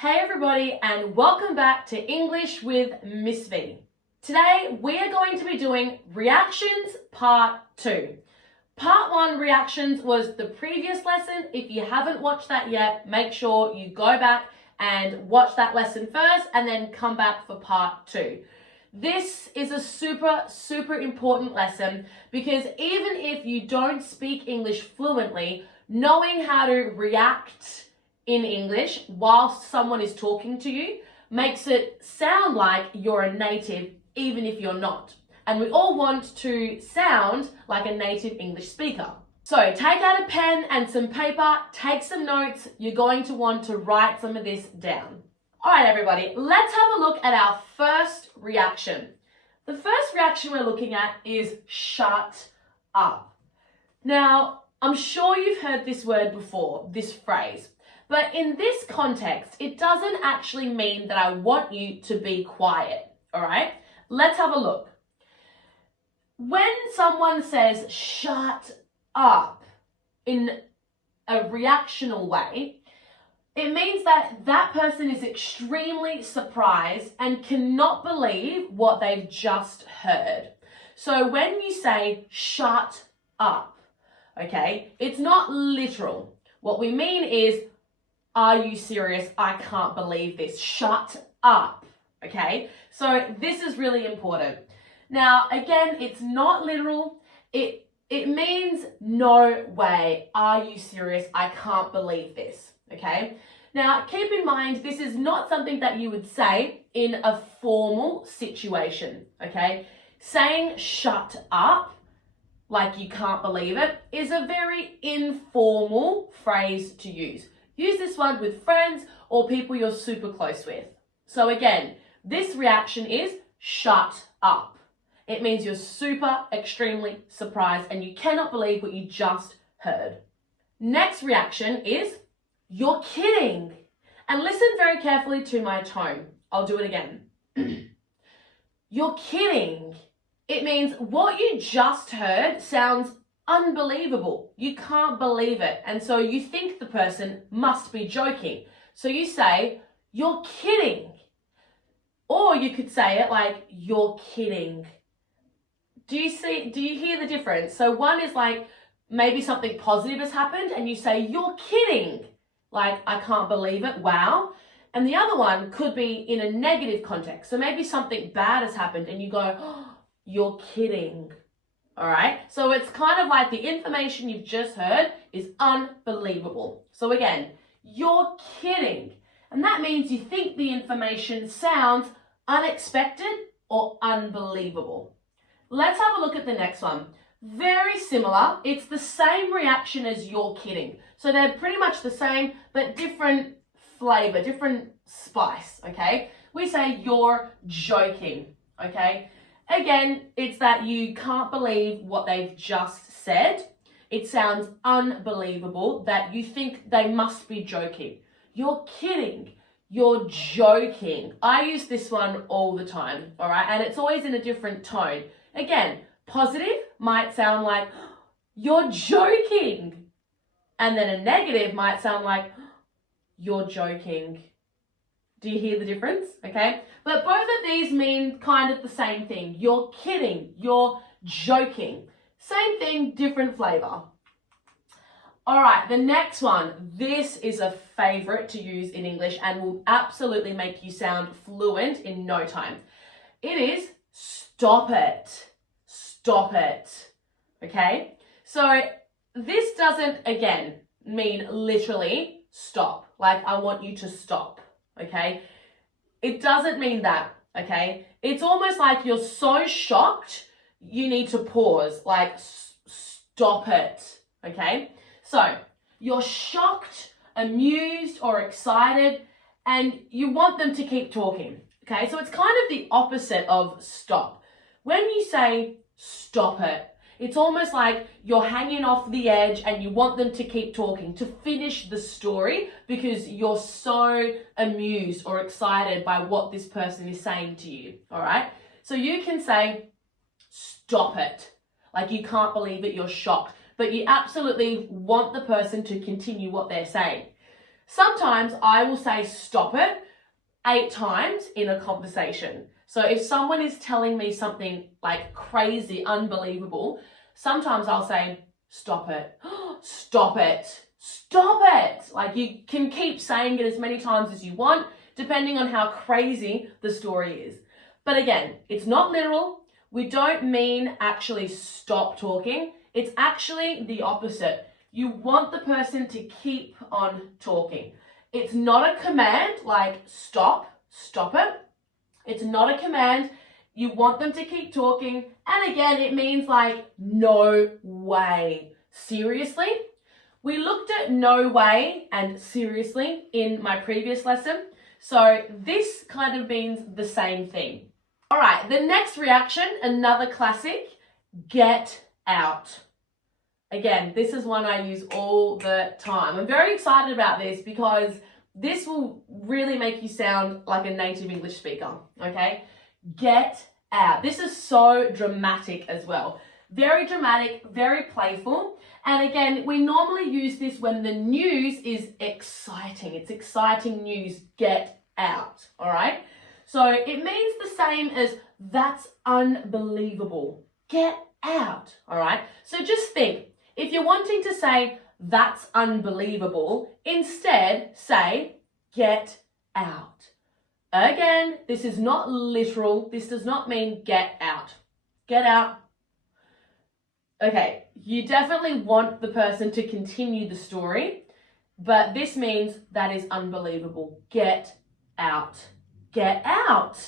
Hey everybody, and welcome back to English with Misfi. Today we are going to be doing reactions part 2. Part 1 reactions was the previous lesson. If you haven't watched that yet, make sure you go back and watch that lesson first and then come back for part 2. This is a super important lesson because even if you don't speak English fluently, knowing how to react in English whilst someone is talking to you makes it sound like you're a native even if you're not. And we all want to sound like a native English speaker. So take out a pen and some paper, take some notes. You're going to want to write some of this down. All right, everybody, let's have a look at our first reaction. The first reaction we're looking at is shut up. Now, I'm sure you've heard this word before, this phrase. But in this context, it doesn't actually mean that I want you to be quiet, all right? Let's have a look. When someone says, shut up, in a reactional way, it means that that person is extremely surprised and cannot believe what they've just heard. So when you say, shut up, okay, it's not literal. What we mean is, are you serious? I can't believe this. Shut up. Okay? So this is really important. Now, again, it's not literal. It means no way. Are you serious? I can't believe this. Okay? Now, keep in mind, this is not something that you would say in a formal situation. Okay? Saying shut up, like you can't believe it, is a very informal phrase to use. Use this one with friends or people you're super close with. So again, this reaction is shut up. It means you're super extremely surprised and you cannot believe what you just heard. Next reaction is you're kidding. And listen very carefully to my tone. I'll do it again. You're kidding. It means what you just heard sounds unbelievable. You can't believe it. And so you think the person must be joking. So you say, you're kidding. Or you could say it like, you're kidding. Do you hear the difference? So one is like, maybe something positive has happened and you say, you're kidding. Like, I can't believe it. Wow. And the other one could be in a negative context. So maybe something bad has happened and you go, oh, you're kidding. All right, so it's kind of like the information you've just heard is unbelievable. So again, you're kidding. And that means you think the information sounds unexpected or unbelievable. Let's have a look at the next one. Very similar. It's the same reaction as you're kidding. So they're pretty much the same, but different flavor, different spice, okay? We say you're joking, okay? Again, it's that you can't believe what they've just said. It sounds unbelievable that you think they must be joking. You're kidding. You're joking. I use this one all the time, all right? And it's always in a different tone. Again, positive might sound like, you're joking. And then a negative might sound like, you're joking. Do you hear the difference? Okay. But both of these mean kind of the same thing. You're kidding. You're joking. Same thing, different flavor. All right, the next one. This is a favorite to use in English and will absolutely make you sound fluent in no time. It is stop it. Stop it. Okay. So this doesn't, again, mean literally stop. Like I want you to stop. Okay, it doesn't mean that, okay? It's almost like you're so shocked, you need to pause, like stop it, okay? So you're shocked, amused, or excited, and you want them to keep talking, okay? So it's kind of the opposite of stop. When you say stop it, it's almost like you're hanging off the edge and you want them to keep talking, to finish the story because you're so amused or excited by what this person is saying to you, all right? So you can say, stop it. Like you can't believe it, you're shocked, but you absolutely want the person to continue what they're saying. Sometimes I will say stop it 8 times in a conversation. So if someone is telling me something like crazy, unbelievable, sometimes I'll say, stop it, stop it, stop it. Like you can keep saying it as many times as you want, depending on how crazy the story is. But again, it's not literal. We don't mean actually stop talking. It's actually the opposite. You want the person to keep on talking. It's not a command like stop it. It's not a command. You want them to keep talking. And again, it means like no way. Seriously? We looked at no way and seriously in my previous lesson. So this kind of means the same thing. All right, the next reaction, another classic, get out. Again, this is one I use all the time. I'm very excited about this because this will really make you sound like a native English speaker, okay? Get out. This is so dramatic as well. Very dramatic, very playful. And again, we normally use this when the news is exciting. It's exciting news, get out, all right? So it means the same as that's unbelievable. Get out, all right? So just think, if you're wanting to say that's unbelievable, instead say get out. Again, this is not literal. This does not mean get out. Get out. Okay, you definitely want the person to continue the story, but this means that is unbelievable. Get out. Get out.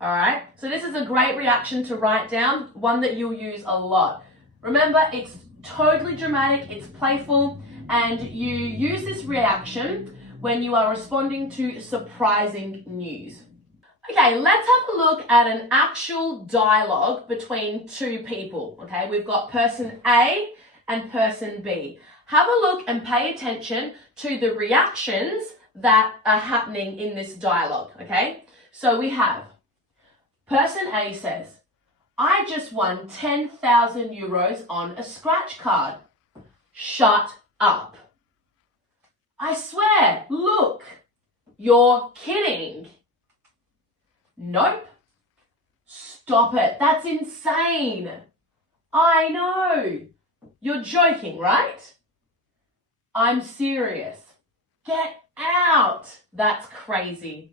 All right, so this is a great reaction to write down, one that you'll use a lot. Remember, it's totally dramatic, it's playful, and you use this reaction when you are responding to surprising news. Okay, let's have a look at an actual dialogue between two people. Okay, we've got person A and person B. Have a look and pay attention to the reactions that are happening in this dialogue. Okay, so we have person A says, I just won 10,000 euros on a scratch card. Shut up. I swear, look, you're kidding. Nope. Stop it. That's insane. I know. You're joking, right? I'm serious. Get out. That's crazy.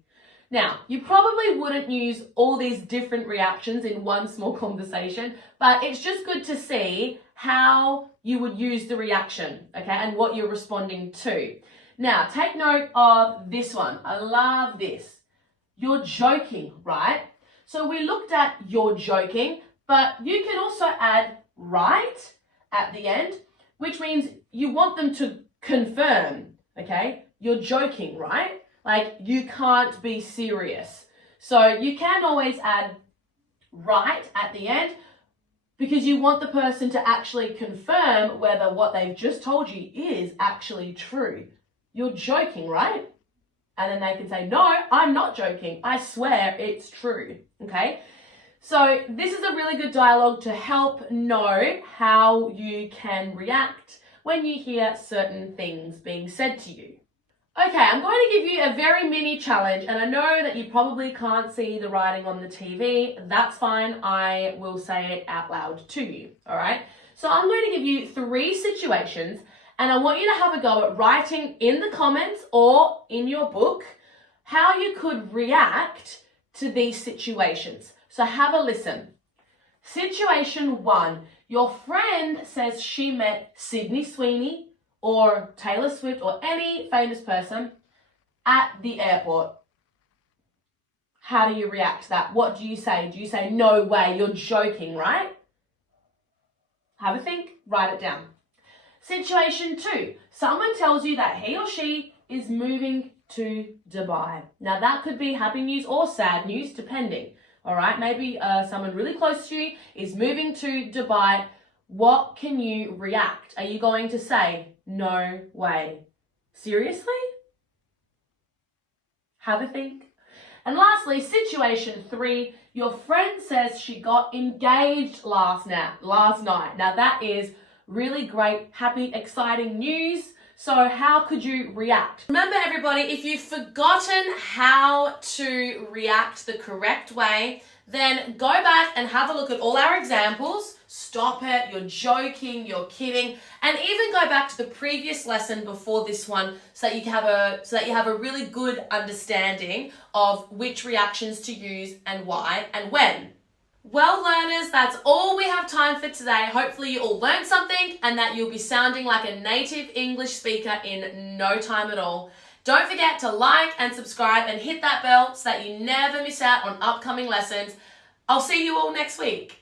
Now, you probably wouldn't use all these different reactions in one small conversation, but it's just good to see how you would use the reaction, okay, and what you're responding to. Now, take note of this one. I love this. You're joking, right? So we looked at you're joking, but you can also add right at the end, which means you want them to confirm, okay? You're joking, right? Like, you can't be serious. So you can always add right at the end because you want the person to actually confirm whether what they've just told you is actually true. You're joking, right? And then they can say, no, I'm not joking. I swear it's true, okay? So this is a really good dialogue to help know how you can react when you hear certain things being said to you. Okay, I'm going to give you a very mini challenge, and I know that you probably can't see the writing on the TV. That's fine. I will say it out loud to you, all right? So I'm going to give you 3 situations, and I want you to have a go at writing in the comments or in your book how you could react to these situations. So have a listen. Situation 1, your friend says she met Sydney Sweeney or Taylor Swift or any famous person at the airport. How do you react to that? What do you say? Do you say, no way, you're joking, right? Have a think, write it down. Situation 2, someone tells you that he or she is moving to Dubai. Now that could be happy news or sad news, depending. All right, maybe someone really close to you is moving to Dubai. What can you react? Are you going to say, no way? Seriously? Have a think. And lastly, situation 3, your friend says she got engaged last night. Now that is really great, happy, exciting news. So how could you react? Remember everybody, if you've forgotten how to react the correct way, then go back and have a look at all our examples. Stop it, you're joking, you're kidding, and even go back to the previous lesson before this one so that you have a really good understanding of which reactions to use and why and when. Well, learners, that's all we have time for today. Hopefully you all learned something and that you'll be sounding like a native English speaker in no time at all. Don't forget to like and subscribe and hit that bell so that you never miss out on upcoming lessons. I'll see you all next week.